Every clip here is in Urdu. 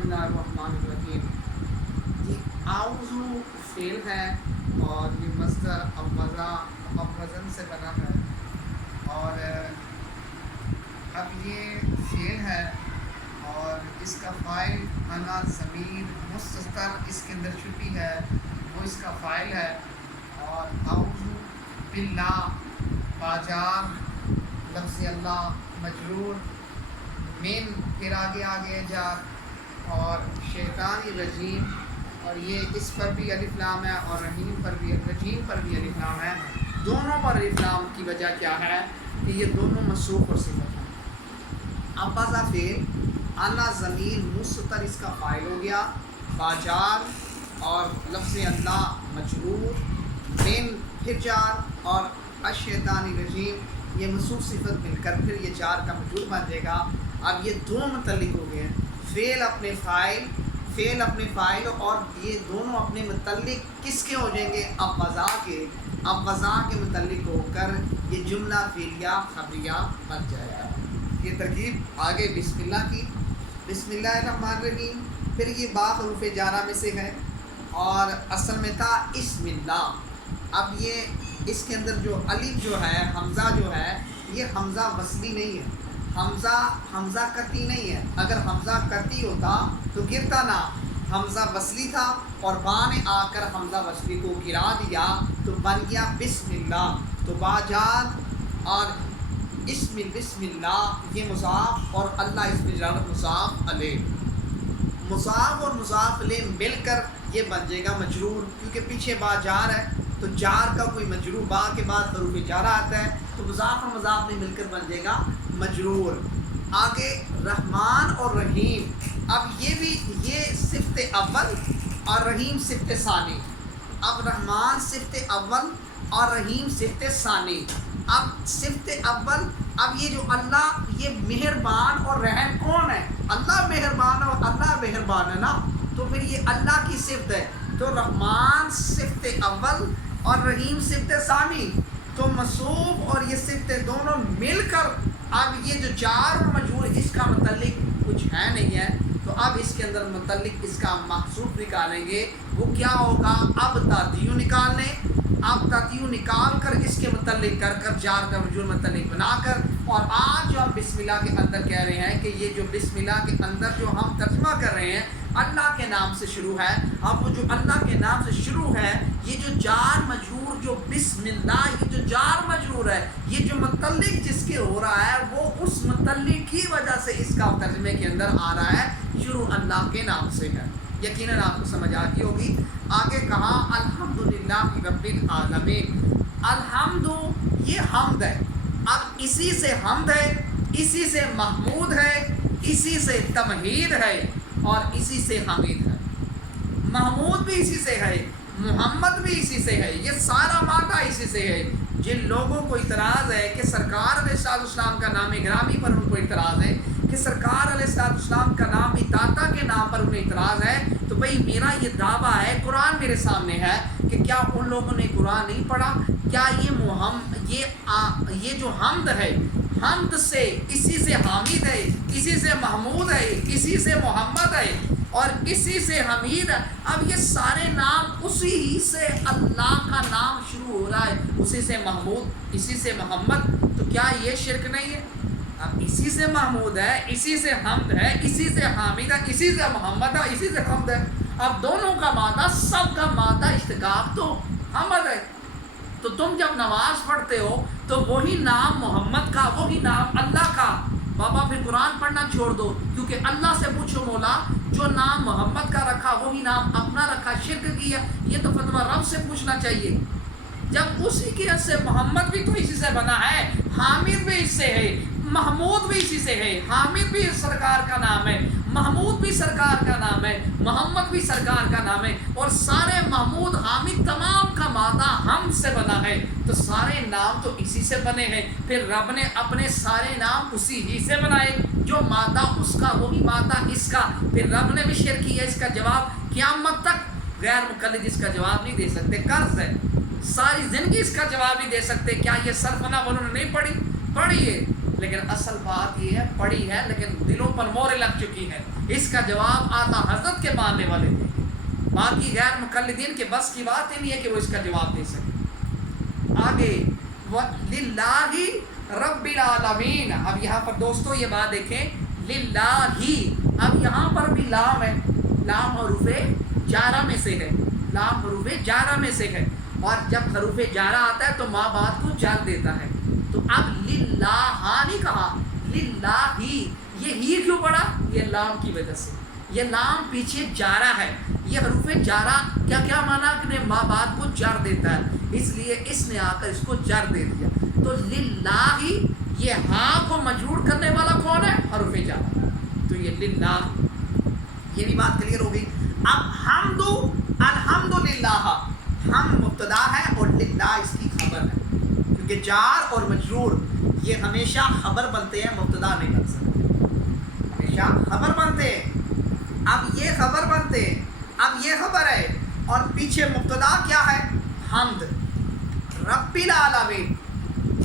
بسم اللہ الرحمن الرحیم. یہ اعوذ فعل ہے اور یہ مصدر اوضا وزن سے بنا ہے. اور اب یہ فعل ہے اور اس کا فاعل انا ضمیر مستتر اس کے اندر چھپی ہے، وہ اس کا فاعل ہے. اور اعوذ باللہ باجار لفظ اللہ مجرور من پھر آگے جار اور شیطانی رجیم، اور یہ اس پر بھی الف لام ہے اور رحیم پر بھی الف لام ہے. دونوں پر الف لام کی وجہ کیا ہے کہ یہ دونوں موصوف اور صفت ہیں. ابضا فعل انا ضمیر مستتر اس کا فاعل ہو گیا، باجار اور لفظ اللہ مجرور، من پھر جار اور الشیطانی رجیم یہ موصوف صفت مل کر پھر یہ جار کا مجرور بن جائے گا. اب یہ دونوں متعلق ہو گئے ہیں، فعل اپنے فاعل اور یہ دونوں اپنے متعلق کس کے ہو جائیں گے؟ ابضا کے متعلق ہو کر یہ جملہ فعلیہ خبریہ بن جائے گا. یہ ترکیب آگے بسم اللہ کی، بسم اللہ الرحمن الرحیم. پھر یہ با حروف جارہ میں سے ہے اور اصل میں تھا اسم اللہ. اب یہ اس کے اندر جو الف جو ہے حمزہ جو ہے یہ حمزہ وصلی نہیں ہے، حمزہ قطعی نہیں ہے. اگر حمزہ قطعی ہوتا تو گرتا نہ، حمزہ وصلی تھا اور با نے آ کر حمزہ وصلی کو گرا دیا تو بن گیا بسم اللہ. تو باجات اور بسم اللہ یہ مضاف اور اللہ اس میں مضاف علیہ، مضاف اور مضاف علیہ مل کر یہ بن جائے گا مجرور، کیونکہ پیچھے با جار ہے تو جار کا کوئی مجرور با کے بعد حروف جارہ آتا ہے تو مضاف اور مضاف علیہ مل کر بن جائے گا مجرور. آگے رحمان اور رحیم، اب یہ صفت اول اور رحیم صفت ثانی. اب رحمان صفت اول اور رحیم صفت ثانی. اب صفت اول، اب یہ جو اللہ یہ مہربان اور رحم کون ہے؟ اللہ مہربان اور اللہ مہربان ہے نا، تو پھر یہ اللہ کی صفت ہے. تو رحمان صفت اول اور رحیم صفت ثانی، تو موصوف اور یہ صفت دونوں مل کر اب یہ جو جار اور مجرور اس کا متعلق کچھ ہے نہیں ہے، تو اب اس کے اندر متعلق اس کا محذوف نکالیں گے. وہ کیا ہوگا؟ اب تاتیو نکال لیں، اب تاتیو نکال کر اس کے متعلق کر جار کا مجرور متعلق بنا کر. اور آج جو ہم بسم اللہ کے اندر کہہ رہے ہیں کہ یہ جو بسم اللہ کے اندر جو ہم ترجمہ کر رہے ہیں اللہ کے نام سے شروع ہے. اب وہ جو اللہ کے نام سے شروع ہے یہ جو جار مجرور جو بسم اللہ یہ جو جار مجرور ہے یہ جو متعلق جس کے ہو رہا ہے وہ اس متعلق کی وجہ سے اس کا ترجمے کے اندر آ رہا ہے، شروع اللہ کے نام سے ہے. یقیناً آپ کو سمجھ آتی ہوگی. آگے کہا الحمدللہ رب العالمین. الحمد یہ حمد ہے، اب اسی سے حمد ہے، اسی سے محمود ہے، اسی سے تمہید ہے اور اسی سے حمید ہے. محمود بھی اسی سے ہے، محمد بھی اسی سے ہے، یہ سارا مادہ اسی سے ہے. جن لوگوں کو اعتراض ہے کہ سرکار علیہ السلام کا نام گرامی پر ان کو اعتراض ہے، کہ سرکار علیہ السلام کا نام داتا کے نام پر انہیں اعتراض ہے، تو بھئی میرا یہ دعویٰ ہے، قرآن میرے سامنے ہے کہ کیا ان لوگوں نے قرآن نہیں پڑھا؟ کیا یہ جو حمد ہے، حمد سے اسی سے حامد ہے، اسی سے محمود ہے، اسی سے محمد ہے اور اسی سے حمید ہے. اب یہ سارے نام اسی ہی سے اللہ کا نام شروع ہو رہا ہے، اسی سے محمود، اسی سے محمد. تو کیا یہ شرک نہیں ہے؟ اب اسی سے محمود ہے، اسی سے حمد ہے، اسی سے حامد ہے، اسی سے محمد ہے، اسی سے حمد ہے. اب دونوں کا مادہ، سب کا مادہ اشتقاق تو حمد ہے. تو تم جب نماز پڑھتے ہو تو وہی نام محمد کا، وہی نام اللہ کا. بابا پھر قرآن پڑھنا چھوڑ دو، کیونکہ اللہ سے پوچھو مولا جو نام محمد کا رکھا وہی نام اپنا رکھا، شرک کیا. یہ تو فتویٰ رب سے پوچھنا چاہیے. جب اسی کی وجہ سے محمد بھی تو اسی سے بنا ہے، حامد بھی اس سے ہے، محمود بھی اسی سے ہے. حامد بھی سرکار کا نام ہے، محمود بھی سرکار کا نام ہے، محمد بھی سرکار کا نام ہے، اور سارے محمود حامد تمام کا مادہ ہم سے بنا ہے. تو سارے نام تو اسی سے بنے ہیں. پھر رب نے اپنے سارے نام اسی ہی سے بنائے، جو مادہ اس کا وہی مادہ اس کا. پھر رب نے بھی شرک کیا. اس کا جواب قیامت تک غیر مقلد اس کا جواب نہیں دے سکتے. قرض ہے، ساری زندگی اس کا جواب نہیں دے سکتے. کیا یہ صرف نہ انہوں نے نہیں پڑھی؟ پڑھیے. لیکن اصل بات یہ ہے پڑھی ہے لیکن دلوں پر مہر لگ چکی ہے. اس کا جواب اعلیٰ حضرت کے ماننے والے دیں گے. باقی غیر مقلدین کے بس کی بات ہی نہیں ہے کہ وہ اس کا جواب دے سکے. آگے للہ رب العالمین. اب یہاں پر دوستو یہ بات دیکھیں للہ، اب یہاں پر بھی لام ہے. لام حروف جارہ میں سے ہے. لام حروف جارہ میں سے ہے، اور جب حروف جارہ آتا ہے تو ماں بات کو جر دیتا ہے. تو اب للہ نہیں کہا، للہ ہی. یہ ہی کیوں پڑا؟ یہ لام کی وجہ سے. یہ لام پیچھے جارہ ہے. یہ حروف جارہ کیا کیا مانا کہ ماں بات کو جر دیتا ہے، اس لیے اس نے آ کر اس کو جر دے دیا. تو للہ ہی، یہ ہاں کو مجرور کرنے والا کون ہے؟ حروف جارہ. تو یہ للہ، یہ بھی بات کلیئر ہو گئی. اب حمد، الحمدللہ، ہم مبتدا ہے اور للہ اس کی خبر ہے، کیونکہ جار اور مجرور یہ ہمیشہ خبر بنتے ہیں، مبتدا نہیں بن سکتے، ہمیشہ خبر بنتے ہیں. اب یہ خبر بنتے ہیں، اب یہ خبر ہے اور پیچھے مبتدا کیا ہے؟ حمد. رب العالمین.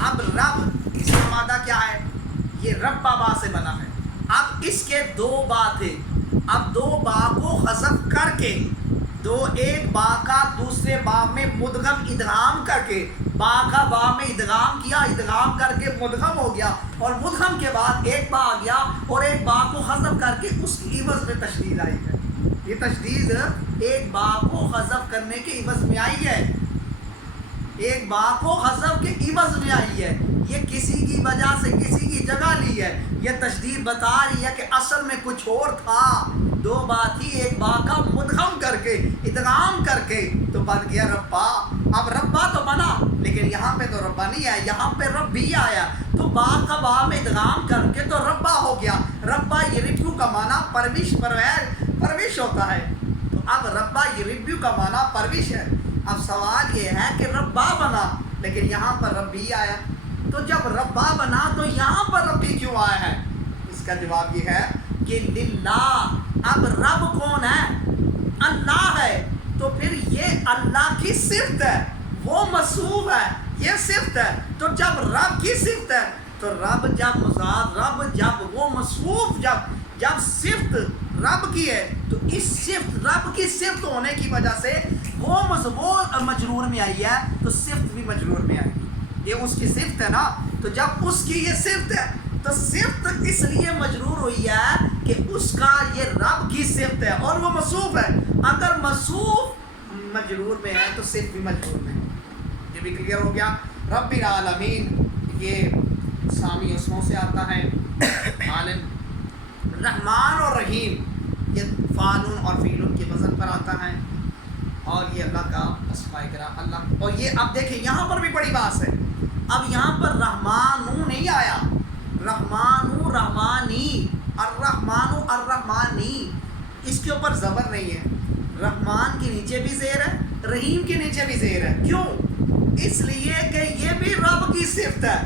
اب رب اس کا مادہ کیا ہے؟ یہ رب با سے بنا ہے. اب اس کے دو با تھے، اب دو با کو حذف کر کے، ایک با کا دوسرے با میں مدغم ادغام کر کے، با کا با میں ادغام کیا، ادغام کر کے مدغم ہو گیا، اور مدغم کے بعد ایک با آ گیا اور ایک با کو حذف کر کے اس کی عوض میں تشدید آئی ہے. یہ تشدید ایک با کو حذف کرنے کے عوض میں آئی ہے، ایک با کو حذف کے عوض میں آئی ہے. یہ کسی کی وجہ سے کسی کی جگہ لی ہے. یہ تشدید بتا رہی ہے کہ اصل میں کچھ اور تھا، دو با تھی، ایک با کا مدغم کر کے ادغام کر کے تو بن گیا ربا. اب ربا تو بنا لیکن یہاں پہ تو ربا نہیں آیا، یہاں پہ ربی آیا. تو با کا با میں ادغام کر کے تو ربا ہو گیا. ربا یہ ربیو کا معنی پرورش، پرورش ہوتا ہے. تو اب ربا یہ ربیو کا معنی پرورش ہے. اب سوال یہ ہے کہ ربا بنا لیکن یہاں پر ربی آیا. تو جب ربا بنا تو یہاں پر ربی کیوں آیا ہے؟ اس کا جواب یہ ہے کہ للہ. اب رب کون ہے؟ اللہ ہے. تو پھر یہ اللہ کی صفت ہے، وہ موصوف ہے، یہ صفت ہے. تو جب رب کی صفت ہے تو رب جب مضاف، رب جب وہ موصوف، جب صفت رب کی ہے تو اس صفت، رب کی صفت ہونے کی وجہ سے وہ مجرور میں آئی ہے تو صفت بھی مجرور میں آئی. یہ اس کی صفت ہے نا. تو جب اس کی یہ صفت ہے تو صفت اس لیے مجرور ہوئی ہے کہ اس کا یہ رب کی صفت ہے اور وہ موصوف ہے. اگر موصوف مجرور میں ہے تو صفت بھی مجرور میں ہے. یہ بھی کلیئر ہو گیا. رب العالمین یہ سامی اسموں سے آتا ہے. عالم، رحمان اور رحیم یہ فعلون اور فیلون کے وزن پر آتا ہے، اور یہ اللہ کا اسماء کرام اللہ. اور یہ اب دیکھیں یہاں پر بھی بڑی بات ہے. اب یہاں پر رحمانو نہیں آیا، رحمانو رحمانی، الرحمانو الرحمانی، اس کے اوپر زبر نہیں ہے. رحمان کے نیچے بھی زیر ہے، رحیم کے نیچے بھی زیر ہے. کیوں؟ اس لیے کہ یہ بھی رب کی صفت ہے.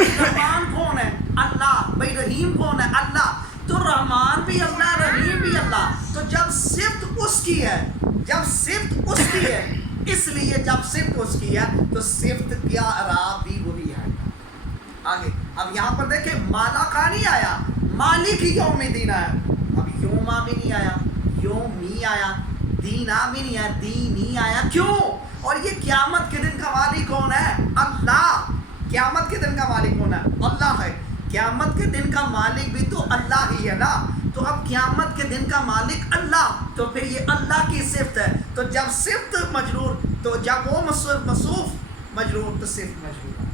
رحمان کون ہے؟ اللہ. بھائی رحیم کون ہے؟ اللہ. تو رحمان بھی اللہ، رحیم بھی اللہ. تو جب صفت اس کی ہے، جب صفت اس کی ہے، اس لیے جب صفت اس کی ہے تو صفت کیا اعراب بھی وہی ہے. آگے اب یہاں پر دیکھیں مالا کا نہیں آیا، مالک یوم الدین آیا. اب یوما بھی نہیں آیا، یومی آیا، دینا بھی نہیں آیا، دینی آیا. کیوں؟ اور یہ قیامت کے دن کا مالک کون ہے؟ اللہ. قیامت کے دن کا مالک کون ہے؟ اللہ ہے. قیامت کے دن کا مالک بھی تو اللہ ہی ہے نا. تو اب قیامت کے دن کا مالک اللہ، تو پھر یہ اللہ کی صفت ہے. تو جب صفت مجرور، تو جب وہ موصوف مجرور تو صفت مجرور ہے.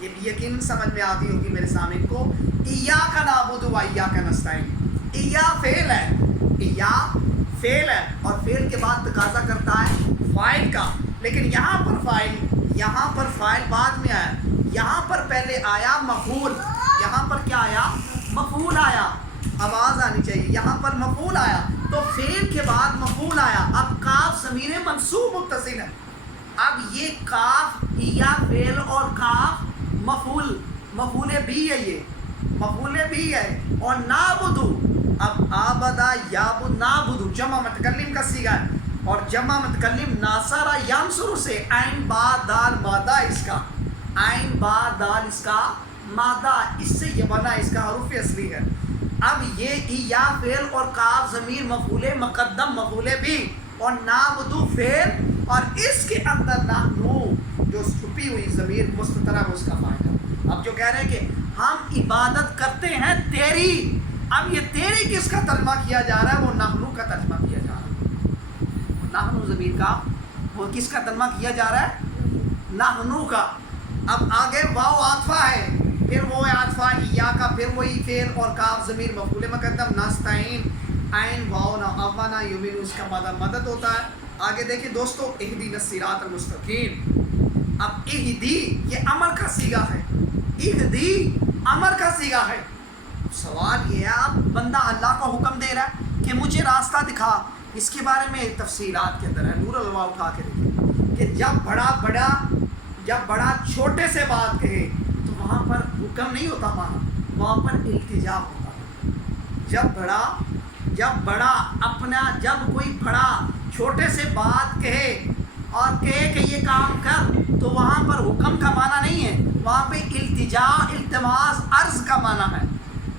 یہ بھی یقین سمجھ میں آتی ہوگی میرے سامنے کو. ایاک نعبد و ایاک نستعین. ایا فعل ہے، ایا فعل ہے اور فعل کے بعد تقاضا کرتا ہے فاعل کا. لیکن یہاں پر فاعل بعد میں آیا. یہاں پر پہلے آیا مفعول. یہاں پر کیا آیا؟ مفعول آیا. آواز آنی چاہیے. یہاں پر مفعول آیا تو فعل کے بعد مفعول آیا. اب کاف ضمیر منصوب متصل ہے. اب یہ کاف یا فعل اور کاف مفعول بھی ہے، یہ مفعول بھی ہے. اور نعبدو، اب آبدا یعبد نعبدو جمع متکلم کا صیغہ ہے، اور جمع متکلم ناصرہ ینصر سے عین با دال مادہ اس کا، عین با دال اس کا مادہ اس سے یہ بنا، اس کا حروف اصلی ہے. اب یہ یا فعل اور کاف ضمیر مفعول مقدم مفعول بھی اور نعبدو فعل اور اس کے اندر نحنو جو چھپی ہوئی ضمیر مستتر اس کا فائدہ. اب جو کہہ رہے ہیں کہ ہم عبادت کرتے ہیں تیری، اب یہ تیری کس کا ترجمہ کیا جا رہا ہے؟ وہ نحنو کا ترجمہ کیا جا رہا ہے. نحنو ضمیر کا وہ کس کا ترجمہ کیا جا رہا ہے؟ نحنو کا. اب آگے واو عاطفہ ہے، پھر وہ عاطفہ یا کا، پھر وہی فعل اور کاف ضمیر مفعول مقدم نستعین عین واو نا اوانا یمین اس کا مدد ہوتا ہے. آگے دیکھیں دوستو اہدینا الصراط المستقیم. اب اہدی یہ امر کا صیغہ ہے، اہدی امر کا صیغہ ہے. سوال یہ ہے اب بندہ اللہ کو حکم دے رہا ہے کہ مجھے راستہ دکھا. اس کے بارے میں تفصیلات کے اندر ہے، نور الوا اٹھا کے دیکھیں کہ جب بڑا چھوٹے سے بات کہے تو وہاں پر حکم نہیں ہوتا مانا، وہاں پر التجا ہوتا ہے. جب کوئی بڑا چھوٹے سے بات کہے اور کہے کہ یہ کام کر تو وہاں پر حکم کا معنی نہیں ہے، وہاں پہ التجا التماس عرض کا معنی ہے.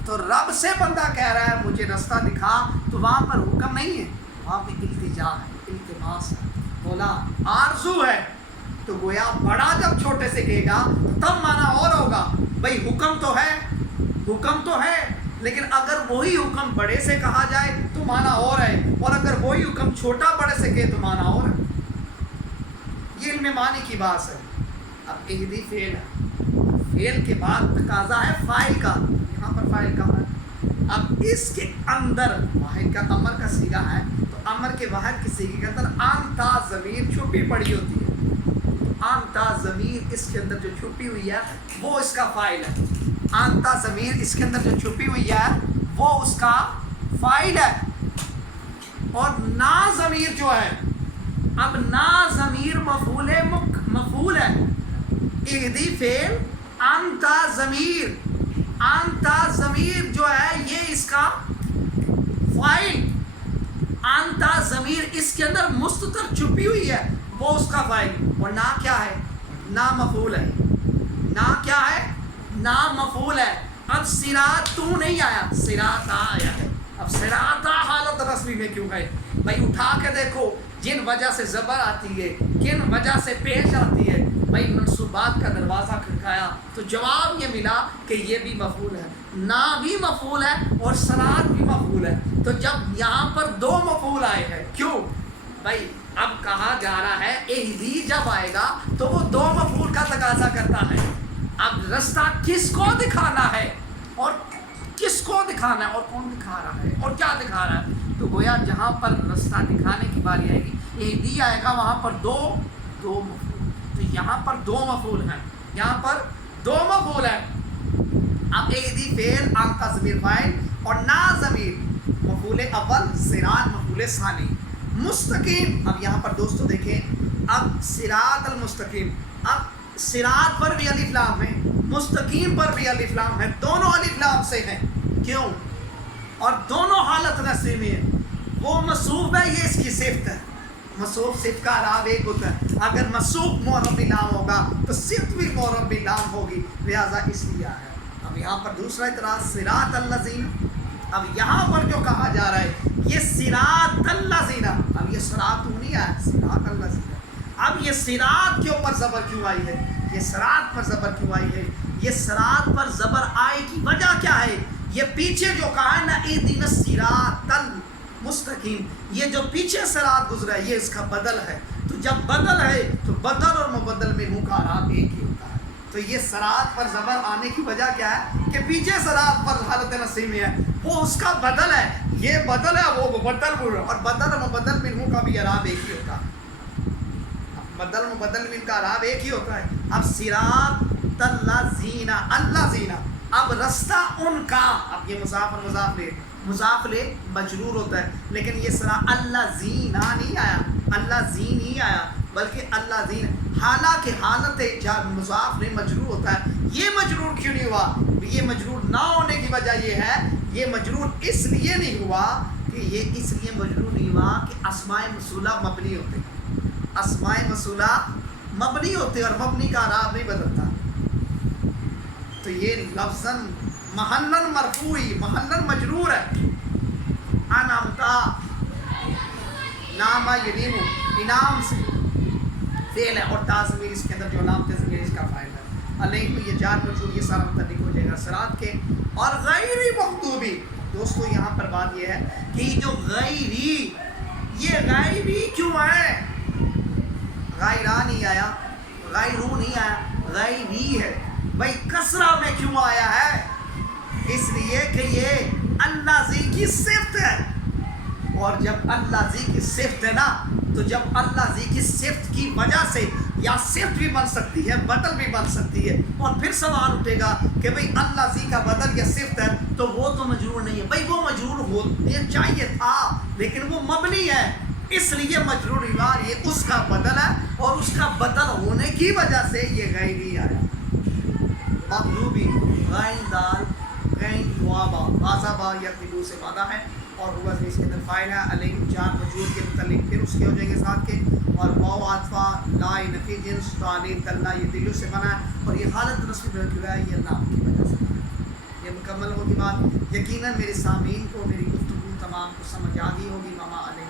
تو رب سے بندہ کہہ رہا ہے مجھے راستہ دکھا تو وہاں پر حکم نہیں ہے، وہاں پہ التجا ہے، التماس ہے، بولا آرزو ہے. تو گویا بڑا جب چھوٹے سے کہے گا تو تب معنی اور ہوگا. بھئی حکم تو ہے لیکن اگر وہی حکم بڑے سے کہا جائے تو معنی اور ہے، اور اگر وہی حکم چھوٹا بڑے سے کہے تو معنی اور ہے. یہ علم معنی کی بات ہے. اب اہدی فعل ہے، فعل کے بعد تقاضا ہے فاعل کا. یہاں پر فاعل کا ہے. اب اس کے اندر واحد کا امر کا صیغہ ہے تو امر کے واحد کے صیغے کے اندر انتا ضمیر چھپی پڑی ہوتی ہے. انتا ضمیر اس کے اندر جو چھپی ہوئی ہے وہ اس کا فاعل ہے. انتا ضمیر اس کے اندر جو چھپی ہوئی ہے وہ اس کا فاعل ہے. اور نا ضمیر جو ہے، اب نا ضمیر مفعول ہے. اہدی فعل انتا ضمیر جو ہے یہ اس کا فاعل. انتا ضمیر اس کے اندر مستتر چھپی ہوئی ہے وہ اس کا فاعل. اور نا کیا ہے؟ نا مفعول ہے. نا کیا ہے؟ نا مفعول ہے. اب صراط تو نہیں آیا، صراط آیا ہے. اب صراط حالت رسمی میں کیوں ہے؟ بھائی اٹھا کے دیکھو جن وجہ سے زبر آتی ہے، کن وجہ سے پیش آتی ہے. بھائی منصوبات کا دروازہ کھڑکایا تو جواب یہ ملا کہ یہ بھی مفعول ہے، نا بھی مفعول ہے اور صراط بھی مفعول ہے. تو جب یہاں پر دو مفعول آئے ہیں، کیوں بھائی؟ اب کہا جا رہا ہے اہدی جب آئے گا تو وہ دو مفعول کا تقاضا کرتا ہے. اب راستہ کس کو دکھانا ہے اور کس کو دکھانا ہے اور کون دکھا رہا ہے اور کیا دکھا رہا ہے؟ تو گویا جہاں پر راستہ دکھانے کی باری آئے گی اہدی آئے گا وہاں پر دو مفعول. تو یہاں پر دو مفعول ہیں، یہاں پر دو مفعول ہیں. اب اہدی فعل انتا ضمیر فاعل اور نا ضمیر مفعول اول، صراط مفعول ثانی. مستقیم. اب یہاں پر دوستو دیکھیں، اب صراط المستقیم، اب صراط پر بھی الف لام ہے، مستقیم پر بھی الف لام ہے، دونوں الف لام سے ہیں. کیوں؟ اور دونوں حالت نصبی میں ہے. وہ مصوف ہے، یہ اس کی صفت ہے. مصوف صفت کا اعراب ایک ہوتا ہے. اگر مصوف معرب بلام ہوگا تو صفت بھی معرب بلام ہوگی، لہذا اس لیے ہے. اب یہاں پر دوسرا اعتراض صراط الذین. اب یہاں پر جو کہا جا رہا ہے یہ صراط الذین، اب یہ صراط نہیں آیا، صراط الذین. اب یہ صراط کے اوپر زبر کیوں آئی ہے؟ یہ صراط پر زبر کیوں آئی ہے؟ یہ صراط پر زبر آئے کی وجہ کیا ہے؟ یہ پیچھے جو کہا ہے نا اہدنا الصراط المستقیم، یہ جو پیچھے صراط گزرا ہے یہ اس کا بدل ہے. تو جب بدل ہے تو بدل اور مبدل میں کا اعراب ایک ہی ہوتا ہے. تو یہ صراط پر زبر آنے کی وجہ کیا ہے کہ پیچھے صراط پر حالت نصب میں ہے، وہ اس کا بدل ہے. یہ بدل ہے، وہ مبدل ہے، اور بدل اور مبدل منہ کا بھی اعراب ایک ہی ہوتا ہے. بدل مبدل منہ کا اعراب ایک ہی ہوتا ہے. اب صراط الذین، الذین، اب رستہ ان کا. اب یہ مضاف اور مضاف لے مجرور ہوتا ہے، لیکن یہ صراط الذین نہیں آیا، الذین نہیں آیا، بلکہ الذین. حالانکہ حالت جب مضاف لے مجرور ہوتا ہے، یہ مجرور کیوں نہیں ہوا؟ یہ مجرور نہ ہونے کی وجہ یہ ہے، یہ مجرور اس لیے نہیں ہوا کہ یہ اس لیے مجرور نہیں ہوا کہ اسماء موصولہ مبنی ہوتے ہیں. اسماء موصولہ مبنی ہوتے اور مبنی کا اعراب نہیں بدلتا. تو یہ لفظاً محلن مرفوعی محلن مجرور ہے. انعمتا نامہ ینیم انعام سے فعل ہے اور تا ضمیر اس کے اندر جو علامت ضمیر اس کا فاعل ہے. علیہ یہ جار مجرور یہ سارا متعلق ہو جائے گا صراط کے. اور غیر مغضوبی دوستو یہاں پر بات یہ ہے کہ جو غیری یہ غیری کیوں آئے؟ غیرہ نہیں آیا, غیرو نہیں آیا, غیری ہے. بھائی کسرہ میں کیوں آیا ہے؟ اس لیے کہ یہ اللہ ذی کی صفت ہے. اور جب اللہ ذی کی صفت ہے نا تو جب اللہ ذی کی صفت کی وجہ سے یا صفت بھی بن سکتی ہے بدل بھی بن سکتی ہے. اور پھر سوال اٹھے گا کہ بھئی اللہ ذی کا بدل یا صفت ہے تو وہ تو مجرور نہیں ہے. بھئی وہ مجرور ہونا چاہیے تھا لیکن وہ مبنی ہے اس لیے مجرور ایوار یہ اس کا بدل ہے اور اس کا بدل ہونے کی وجہ سے یہ غیری آیا. مغلوبی غین دال غین دوابا آزابا یا قلو سے وعدہ ہے اور ہوا اس کے اندر فائل ہے. علیہ جار مجرور کے متعلق پھر اس کے ہو جائیں گے ساتھ کے. اور واو عاطفہ لا نفی جنس تعلیم تلا یہ دلو سے بنا ہے اور یہ حالت نصب جو ہے یہ اللہ کی وجہ سے بنا ہے. یہ مکمل ہوگی بات. یقیناً میرے سامعین کو میری گفتگو تمام کو سمجھ آ گئی ہوگی. ماما علیہ